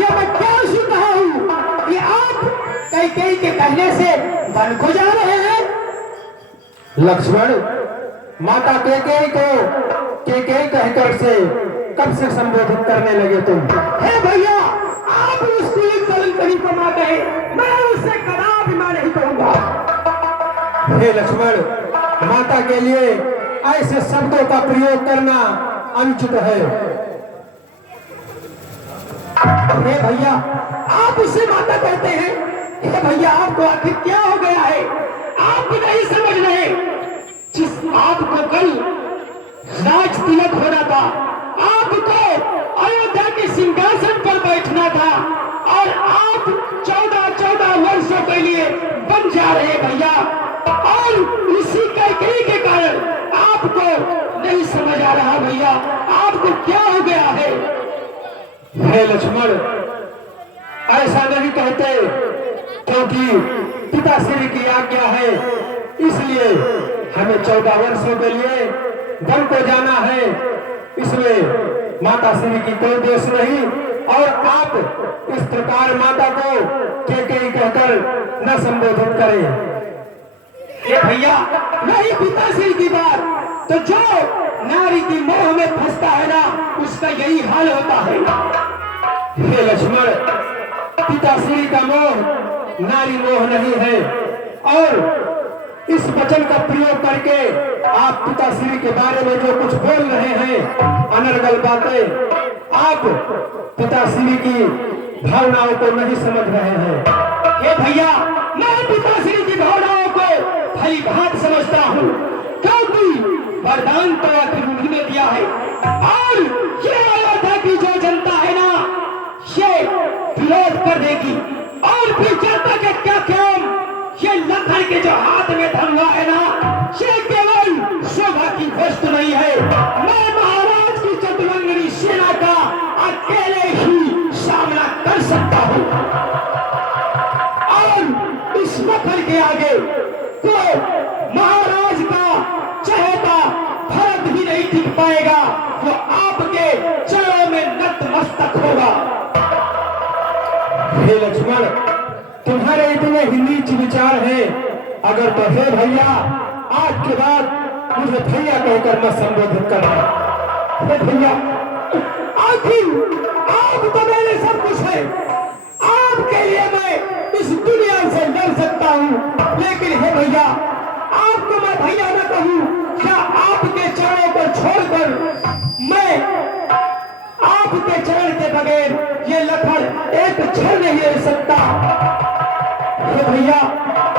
ये मैं क्या सुन रहा हूँ कि आप कैकेयी के कहने से वन को जा रहे हैं? लक्ष्मण, माता कैकेयी को कैकेयी कहकर से कब से संबोधित करने लगे तुम? हे भैया, आप उसको एक कलंकनी को ना कहे, मैं उससे कदापि मैं नहीं कहूंगा। हे लक्ष्मण, माता के लिए ऐसे शब्दों का प्रयोग करना अनुचित है। हे भैया, आप उससे माता कहते हैं? हे भैया, आपको आखिर क्या हो गया है? आप नहीं समझ रहे, जिस आपको कल राज तिलक होना था, आपको अयोध्या के सिंहासन पर बैठना था और आप 14 वर्षों के लिए बन जा रहे भैया, और इसी कैकेयी के कारण आपको नहीं समझ आ रहा भैया, आपको क्या हो गया है? हे लक्ष्मण, ऐसा नहीं कहते, क्योंकि पिताश्री की आज्ञा है, इसलिए हमें 14 वर्षों के लिए वन को जाना है। इसमें माता श्री की कोई दोष नहीं, और आप इस प्रकार माता को कैकेयी कहकर न संबोधित करें। ये भैया, नहीं पिताश्री की बात, तो जो नारी की मोह में फंसता है ना, उसका यही हाल होता है। हे लक्ष्मण, पिताश्री का मोह नारी मोह नहीं है, और इस वचन का प्रयोग करके आप पिताश्री के बारे में जो कुछ बोल रहे हैं अनर्गल बातें, आप पिताश्री की भावनाओं को नहीं समझ रहे हैं। ये भैया, मैं पिताश्री की भावनाओं को भली भांति समझता हूँ, क्योंकि वरदान तो आखिर उन्होंने दिया है, और ये अयोध्या की जो जनता है ना, ये विरोध कर देगी, और फिर जनता के क्या काम, ये लखन के जो हाथ में धन हुआ है ना, ये केवल शोभा की वस्तु नहीं है। मैं महाराज की चतुरंगनी सेना का अकेले ही सामना कर सकता हूँ, और इस लखन के आगे तो महाराज का चहेता भरत भी नहीं टिक पाएगा, वो आपके चरणों में नतमस्तक होगा। हे लक्ष्मण, तुम्हारे इतने ही नीच विचार हैं, अगर तो हे भैया, आज के बाद मुझे भैया कहकर मत संबोधित करना। हे भैया, आखिर आप तो मेरे सब कुछ है, आपके लिए मैं इस दुनिया से लड़ सकता हूँ, लेकिन हे भैया, आपको मैं भैया न कहूँ, क्या आपके चरणों को छोड़कर मैं आपके चरण के बगैर ये लखन एक क्षण नहीं रह सकता। हे भैया,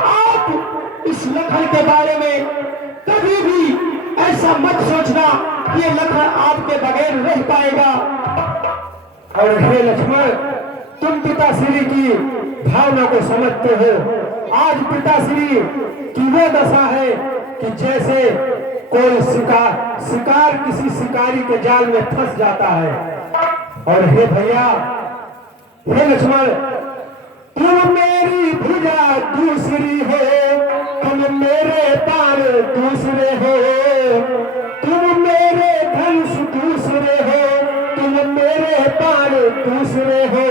आप इस लखन के बारे में कभी भी ऐसा मत सोचना कि ये लखन आपके बगैर रह पाएगा। और हे लक्ष्मण, तुम पिताश्री की भावना को समझते हो। आज पिताश्री की वो दशा है कि जैसे कोई शिकार किसी शिकारी के जाल में फंस जाता है। और हे भैया, हे लक्ष्मण, तुम मेरी भुजा दूसरी हो, तुम मेरे तार दूसरे हो, तुम मेरे धनुष दूसरे हो, तुम मेरे पार दूसरे हो,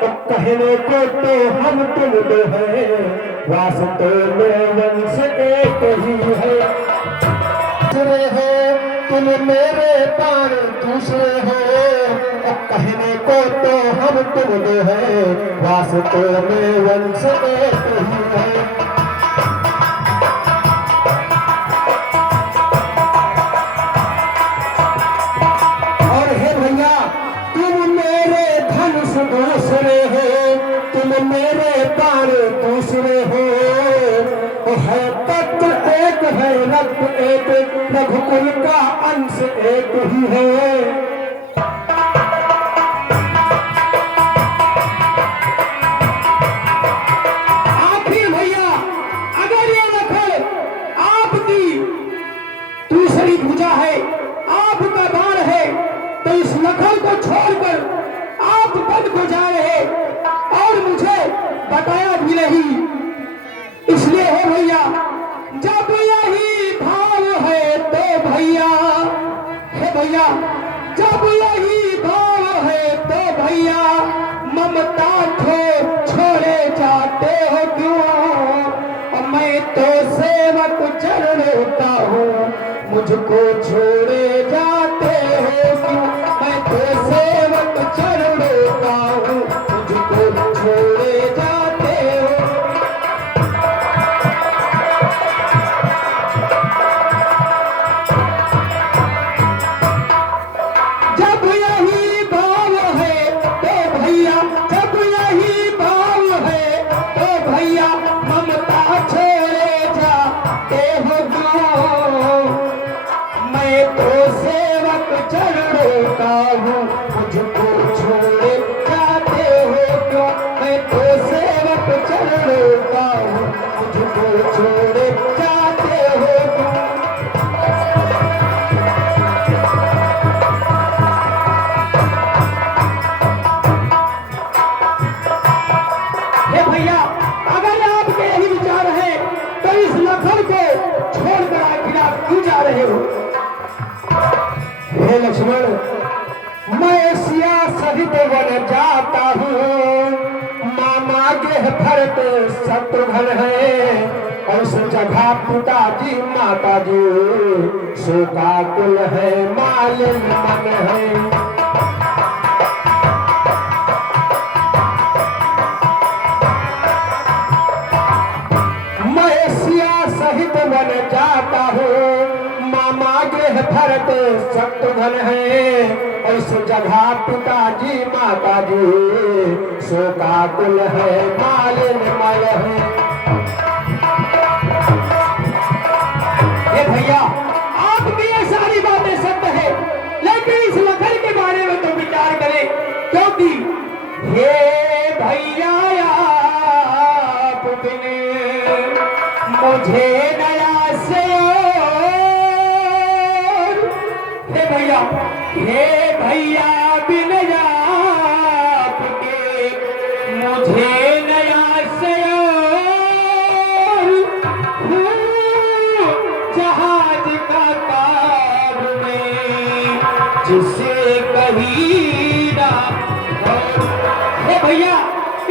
तो कहने को तो हम तुम दो हैं, वास्तव में वंश एक ही है। दूसरे हो, तुम मेरे पार दूसरे हो, कहने को तो हम तुम दो हैं, वास्तव में वंश एक ही है। और हे भैया, तुम मेरे धनुष दूसरे हो, तुम मेरे पार दूसरे हो, है तत्व एक है, रक्त एक, रघुकुल का अंश एक ही है। आखिर भैया, अगर ये लखन आपकी दूसरी भुजा है, आपका बाण है, तो इस लखन को छोड़कर आप वन को जा रहे और मुझे बताया भी नहीं। इसलिए है भैया, जब यही भाव है तो भैया, हे भैया, ममता को छोड़े जाते हो क्यों? मैं तो सेवक चरणों का हूँ, मुझको छोड़े जाते हो क्यों? मैं तो सेवक चरणों का हूँ, मुझको छोड़े जाते हो। जब यही भाव है तो भैया, जब यही भाव है तो भैया ममता छोड़े जाते हो क्यों? मैं तो सेवक चरणों का हूँ, मुझको छोड़े जाते हो क्यों? मैं तो सेवक चरणों का हूँ, मुझको छोड़े जाते हो क्यों? हे भैया, अगर आपके यही विचार है तो इस लखन को छोड़कर आखिर आप क्यों जा रहे हो? हे लक्ष्मण, मैं सिया सहित वन जाता हूँ, मामा गेह भरत शत्रुघ्न है, और उस जगह पिताजी माताजी शोकाकुल है, मालिन मन है। मैं सिया सहित वन जाता हूँ, मामा गेह भरत शत्रुघ्न है, और उस जगह पिताजी माताजी शोकाकुल है, मालिन मल है। हे भैया, आपकी ये सारी बातें सत्य है, लेकिन इस लखन के बारे में तो विचार करें, क्योंकि हे भैया आप बिन मुझे नया से हे भैया, हे भैया बिन आपके मुझे नया से जहाज का कार में जिसे कहीं ना हो। हे भैया,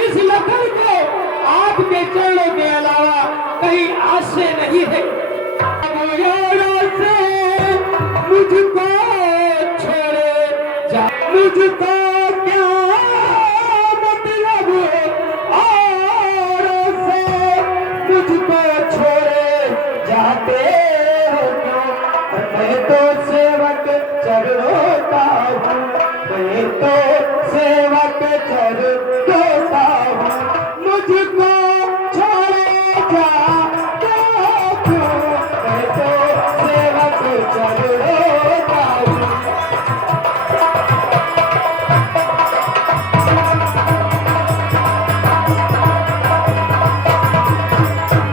इस लखन को आपके चरणों के अलावा कहीं आश्रय नहीं है। से मुझको छोड़े जा, मुझको क्या मतलब और से मुझको छोड़े जाते हो क्यों? मैं तो सेवक चरणों का हूँ, मैं तो सेवक चरणों